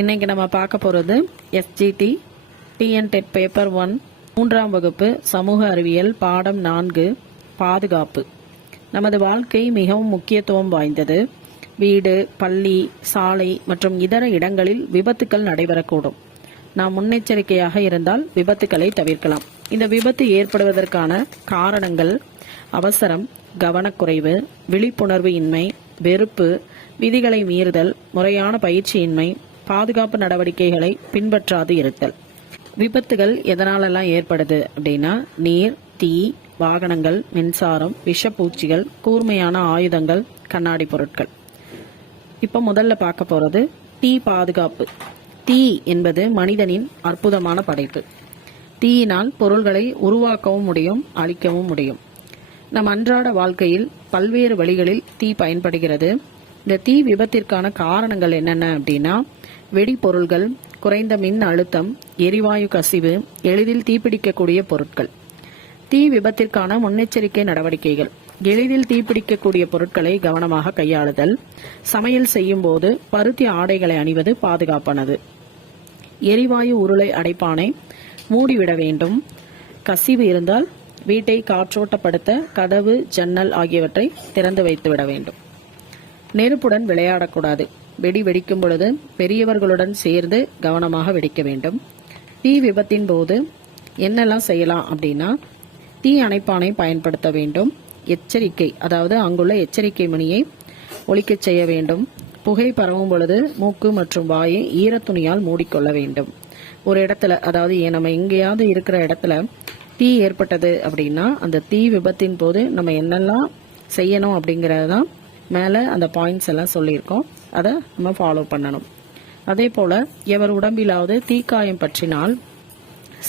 இன்னைக்கு நம்ம பார்க்க போகிறது எஸ்ஜிடி டிஎன்டெட் பேப்பர் 1 மூன்றாம் வகுப்பு சமூக அறிவியல் பாடம் 4 பாதுகாப்பு. நமது வாழ்க்கை மிகவும் முக்கியத்துவம் வாய்ந்தது. வீடு, பள்ளி, சாலை மற்றும் இதர இடங்களில் விபத்துக்கள் நடைபெறக்கூடும். நாம் முன்னெச்சரிக்கையாக இருந்தால் விபத்துக்களை தவிர்க்கலாம். இந்த விபத்து ஏற்படுவதற்கான காரணங்கள் அவசரம், கவனக்குறைவு, விழிப்புணர்வு இன்மை, வெறுப்பு, விதிகளை மீறுதல், முறையான பயிற்சியின்மை, பாதுகாப்பு நடவடிக்கைகளை பின்பற்றாது இருத்தல். விபத்துகள் எதனாலெல்லாம் ஏற்படுது அப்படின்னா நீர், தீ, வாகனங்கள், மின்சாரம், விஷப்பூச்சிகள், கூர்மையான ஆயுதங்கள், கண்ணாடி பொருட்கள். இப்போ முதல்ல பார்க்க போறது தீ பாதுகாப்பு. தீ என்பது மனிதனின் அற்புதமான படைப்பு. தீயினால் பொருள்களை உருவாக்கவும் முடியும், அழிக்கவும் முடியும். நம் அன்றாட வாழ்க்கையில் பல்வேறு வழிகளில் தீ பயன்படுகிறது. இந்த தீ விபத்திற்கான காரணங்கள் என்னென்ன அப்படின்னா வெடிபொருள்கள், குறைந்த மின் அழுத்தம், எரிவாயு கசிவு, எளிதில் தீப்பிடிக்கக்கூடிய பொருட்கள். தீ விபத்திற்கான முன்னெச்சரிக்கை நடவடிக்கைகள்: எளிதில் தீப்பிடிக்கக்கூடிய பொருட்களை கவனமாக கையாளுதல், சமையல் செய்யும் போது பருத்தி ஆடைகளை அணிவது பாதுகாப்பானது, எரிவாயு உருளை அடைப்பானை மூடிவிட வேண்டும், கசிவு இருந்தால் வீட்டை காற்றோட்டப்படுத்த கதவு, ஜன்னல் ஆகியவற்றை திறந்து வைத்துவிட வேண்டும். நெருப்புடன் விளையாடக்கூடாது. வெடி வெடிக்கும் பொழுது பெரியவர்களுடன் சேர்ந்து கவனமாக வெடிக்க வேண்டும். தீ விபத்தின் போது என்னெல்லாம் செய்யலாம் அப்படின்னா தீ அணைப்பானை பயன்படுத்த வேண்டும். எச்சரிக்கை, அதாவது அங்குள்ள எச்சரிக்கை மணியை ஒலிக்கச் செய்ய வேண்டும். புகை பரவும் பொழுது மூக்கு மற்றும் வாயை ஈரத்துணியால் மூடிக்கொள்ள வேண்டும். ஒரு இடத்துல, அதாவது நம்ம எங்கேயாவது இருக்கிற இடத்துல தீ ஏற்பட்டது அப்படின்னா அந்த தீ விபத்தின் போது நம்ம என்னெல்லாம் செய்யணும் அப்படிங்கறதான் மேலே அந்த பாயிண்ட்ஸ் எல்லாம் சொல்லியிருக்கோம். அதை நம்ம ஃபாலோ பண்ணணும். அதே போல எவர் உடம்பிலாவது தீக்காயம் பற்றினால்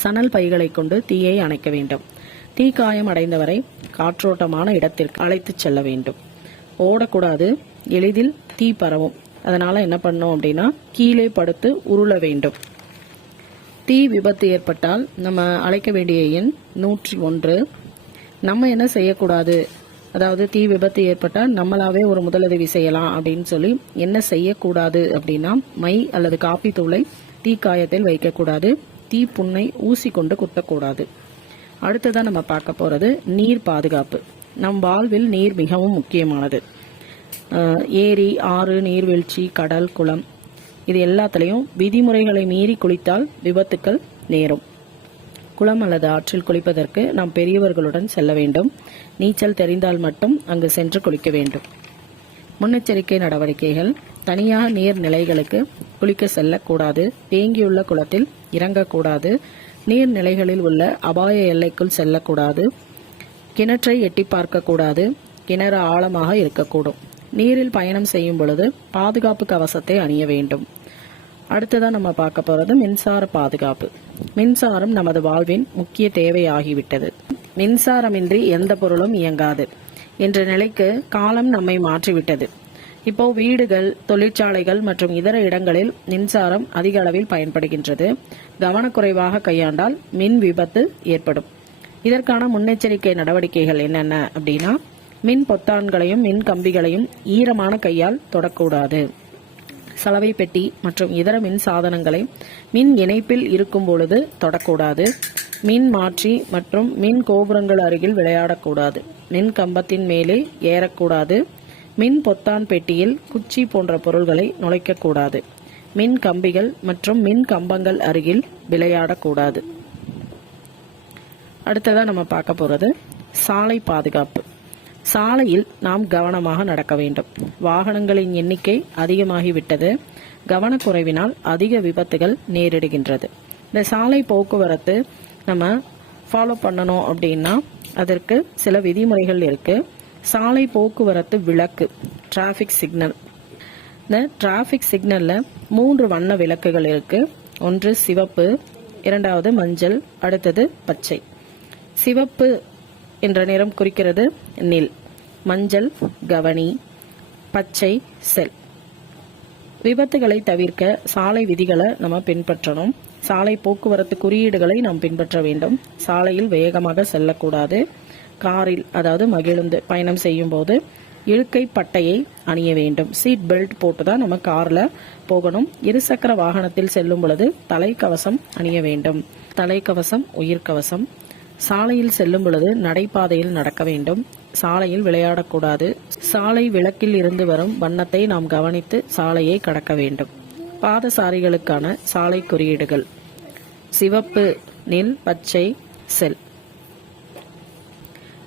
சணல் பைகளை கொண்டு தீயை அணைக்க வேண்டும். தீக்காயம் அடைந்தவரை காற்றோட்டமான இடத்திற்கு அழைத்து செல்ல வேண்டும். ஓடக்கூடாது, எளிதில் தீ பரவும். அதனால என்ன பண்ணோம் அப்படின்னா கீழே படுத்து உருள வேண்டும். தீ விபத்து ஏற்பட்டால் நம்ம அழைக்க வேண்டிய எண் 101. நம்ம என்ன செய்யக்கூடாது, அதாவது தீ விபத்து ஏற்பட்டால் நம்மளாவே ஒரு முதலுதவி செய்யலாம் அப்படின்னு சொல்லி என்ன செய்யக்கூடாது அப்படின்னா மை அல்லது காப்பி தூளை தீக்காயத்தில் வைக்கக்கூடாது. தீ புண்ணை ஊசி கொண்டு குத்தக்கூடாது. அடுத்ததான் நம்ம பார்க்க போறது நீர் பாதுகாப்பு. நம் வாழ்வில் நீர் மிகவும் முக்கியமானது. ஏரி, ஆறு, நீர்வீழ்ச்சி, கடல், குளம் இது எல்லாத்துலேயும் விதிமுறைகளை மீறி குளித்தால் விபத்துக்கள் நேரும். குளம் அல்லது ஆற்றில் குளிப்பதற்கு நாம் பெரியவர்களுடன் செல்ல வேண்டும். நீச்சல் தெரிந்தால் மட்டும் அங்கு சென்று குளிக்க வேண்டும். முன்னெச்சரிக்கை நடவடிக்கைகள்: தனியாக நீர் நிலைகளுக்கு குளிக்க செல்லக்கூடாது. தேங்கியுள்ள குளத்தில் இறங்கக்கூடாது. நீர்நிலைகளில் உள்ள அபாய எல்லைக்குள் செல்லக்கூடாது. கிணற்றை எட்டி பார்க்கக்கூடாது. கிணறு ஆழமாக இருக்கக்கூடும். நீரில் பயணம் செய்யும் பொழுது பாதுகாப்பு கவசத்தை அணிய வேண்டும். அடுத்ததான் நம்ம பார்க்க போறது மின்சார பாதுகாப்பு. மின்சாரம் நமது வாழ்வின் முக்கிய தேவையாகிவிட்டது. மின்சாரமின்றி எந்த பொருளும் இயங்காது என்ற நிலைக்கு காலம் நம்மை மாற்றிவிட்டது. இப்போ வீடுகள், தொழிற்சாலைகள் மற்றும் இதர இடங்களில் மின்சாரம் அதிக அளவில் பயன்படுகின்றது. கவனக்குறைவாக கையாண்டால் மின் விபத்து ஏற்படும். இதற்கான முன்னெச்சரிக்கை நடவடிக்கைகள் என்னென்ன அப்படின்னா மின் பொத்தான்களையும் மின் கம்பிகளையும் ஈரமான கையால் தொடக்கூடாது. சலவை பெட்டி மற்றும் இதர மின் சாதனங்களை மின் இணைப்பில் இருக்கும் பொழுது தொடக்கூடாது. மின் மாற்றி மற்றும் மின் கோபுரங்கள் அருகில் விளையாடக்கூடாது. மின் கம்பத்தின் மேலே ஏறக்கூடாது. மின் பொத்தான் பெட்டியில் குச்சி போன்ற பொருள்களை நுழைக்கக்கூடாது. மின் கம்பிகள் மற்றும் மின் கம்பங்கள் அருகில் விளையாடக்கூடாது. அடுத்ததான் நம்ம பார்க்க போறது சாலை பாதுகாப்பு. சாலையில் நாம் கவனமாக நடக்க வேண்டும். வாகனங்களின் எண்ணிக்கை அதிகமாகிவிட்டது. கவனக்குறைவினால் அதிக விபத்துகள் நேரிடுகின்றது. இந்த சாலை போக்குவரத்து நம்ம ஃபாலோ பண்ணணும் அப்படின்னா அதற்கு சில விதிமுறைகள் இருக்கு. சாலை போக்குவரத்து விளக்கு, டிராஃபிக் சிக்னல். இந்த டிராஃபிக் சிக்னல்ல 3 வண்ண விளக்குகள் இருக்கு. ஒன்று சிவப்பு, இரண்டாவது மஞ்சள், அடுத்தது பச்சை. சிவப்பு என்ற நிறம் குறிக்கிறது நில், மஞ்சள் கவனி, பச்சை செல். விபத்துகளை தவிர்க்க சாலை விதிகளை நம்ம பின்பற்றணும். சாலை போக்குவரத்து குறியீடுகளை நாம் பின்பற்ற வேண்டும். சாலையில் வேகமாக செல்லக்கூடாது. காரில், அதாவது மகிழுந்து பயணம் செய்யும் போது இழுக்கை பட்டையை அணிய வேண்டும். சீட் பெல்ட் போட்டு தான் நம்ம காரில் போகணும். இருசக்கர வாகனத்தில் செல்லும் பொழுது தலைக்கவசம் அணிய வேண்டும். தலைக்கவசம் உயிர்கவசம். சாலையில் செல்லும் பொழுது நடைபாதையில் நடக்க வேண்டும். சாலையில் விளையாடக்கூடாது. சாலை விளக்கில் இருந்து வரும் வண்ணத்தை நாம் கவனித்து சாலையை கடக்க வேண்டும். பாதசாரிகளுக்கான சாலை குறியீடுகள்: சிவப்பு நில், பச்சை செல்.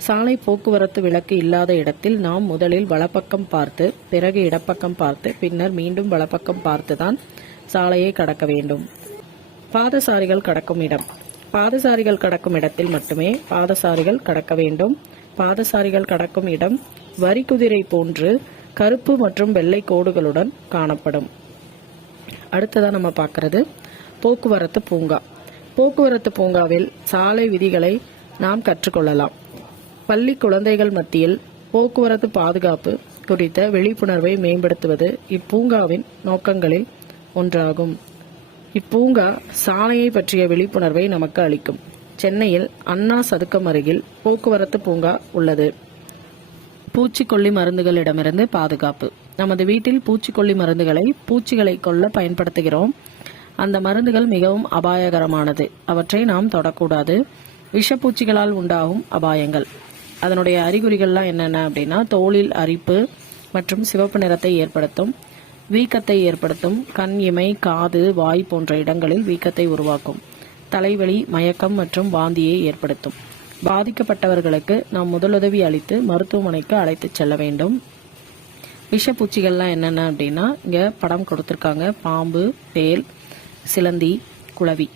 சாலை போக்குவரத்து விளக்கு இல்லாத இடத்தில் நாம் முதலில் வலப்பக்கம் பார்த்து, பிறகு இடப்பக்கம் பார்த்து, பின்னர் மீண்டும் வலப்பக்கம் பார்த்துதான் சாலையை கடக்க வேண்டும். பாதசாரிகள் கடக்கும் இடம்: பாதசாரிகள் கடக்கும் இடத்தில் மட்டுமே பாதசாரிகள் கடக்க வேண்டும். பாதசாரிகள் கடக்கும் இடம் வரிக்குதிரை போன்று கருப்பு மற்றும் வெள்ளை கோடுகளுடன் காணப்படும். அடுத்ததான் நம்ம பார்க்கறது போக்குவரத்து பூங்கா. போக்குவரத்து பூங்காவில் சாலை விதிகளை நாம் கற்றுக்கொள்ளலாம். பள்ளி குழந்தைகள் மத்தியில் போக்குவரத்து பாதுகாப்பு குறித்த விழிப்புணர்வை மேம்படுத்துவது இப்பூங்காவின் நோக்கங்களில் ஒன்றாகும். இப்பூங்கா சாலையை பற்றிய விழிப்புணர்வை நமக்கு அளிக்கும். சென்னையில் அண்ணா சதுக்கம் அருகில் போக்குவரத்து பூங்கா உள்ளது. பூச்சிக்கொல்லி மருந்துகளிடமிருந்து பாதுகாப்பு. நமது வீட்டில் பூச்சிக்கொல்லி மருந்துகளை பூச்சிகளை கொல்ல பயன்படுத்துகிறோம். அந்த மருந்துகள் மிகவும் அபாயகரமானது. அவற்றை நாம் தொடக்கூடாது. விஷப்பூச்சிகளால் உண்டாகும் அபாயங்கள். அதனுடைய அறிகுறிகள்லாம் என்னென்ன அப்படின்னா, தோலில் அரிப்பு மற்றும் சிவப்பு நிறத்தை ஏற்படுத்தும், வீக்கத்தை ஏற்படுத்தும், கண் இமை, காது, வாய் போன்ற இடங்களில் வீக்கத்தை உருவாக்கும், தலைவலி, மயக்கம் மற்றும் வாந்தியை ஏற்படுத்தும். பாதிக்கப்பட்டவர்களுக்கு நாம் முதலுதவி அளித்து மருத்துவமனைக்கு அழைத்து செல்ல வேண்டும். விஷப்பூச்சிகள்லாம் என்னென்ன அப்படின்னா, இங்கே படம் கொடுத்துருக்காங்க: பாம்பு, தேல், சிலந்தி, குளவி.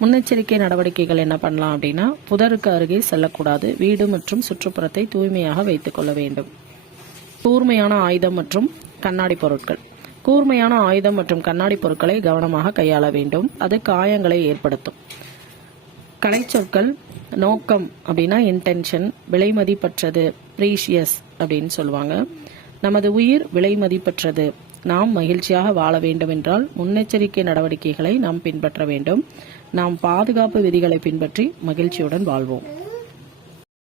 முன்னெச்சரிக்கை நடவடிக்கைகள் என்ன பண்ணலாம் அப்படின்னா, புதருக்கு அருகே செல்லக்கூடாது. வீடு மற்றும் சுற்றுப்புறத்தை தூய்மையாக வைத்துக் கொள்ள வேண்டும். கூர்மையான ஆயுதம் மற்றும் கண்ணாடி பொருட்கள். கூர்மையான ஆயுதம் மற்றும் கண்ணாடி பொருட்களை கவனமாக கையாள வேண்டும். அது காயங்களை ஏற்படுத்தும். கலைச்சொற்கள்: நோக்கம் அப்படின்னா இன்டென்ஷன், விலை மதிப்பற்றது, ப்ரீஷியஸ் அப்படின்னு சொல்லுவாங்க. நமது உயிர் விலை மதிப்பற்றது. நாம் மகிழ்ச்சியாக வாழ வேண்டும் என்றால் முன்னெச்சரிக்கை நடவடிக்கைகளை நாம் பின்பற்ற வேண்டும். நாம் பாதுகாப்பு விதிகளை பின்பற்றி மகிழ்ச்சியுடன் வாழ்வோம்.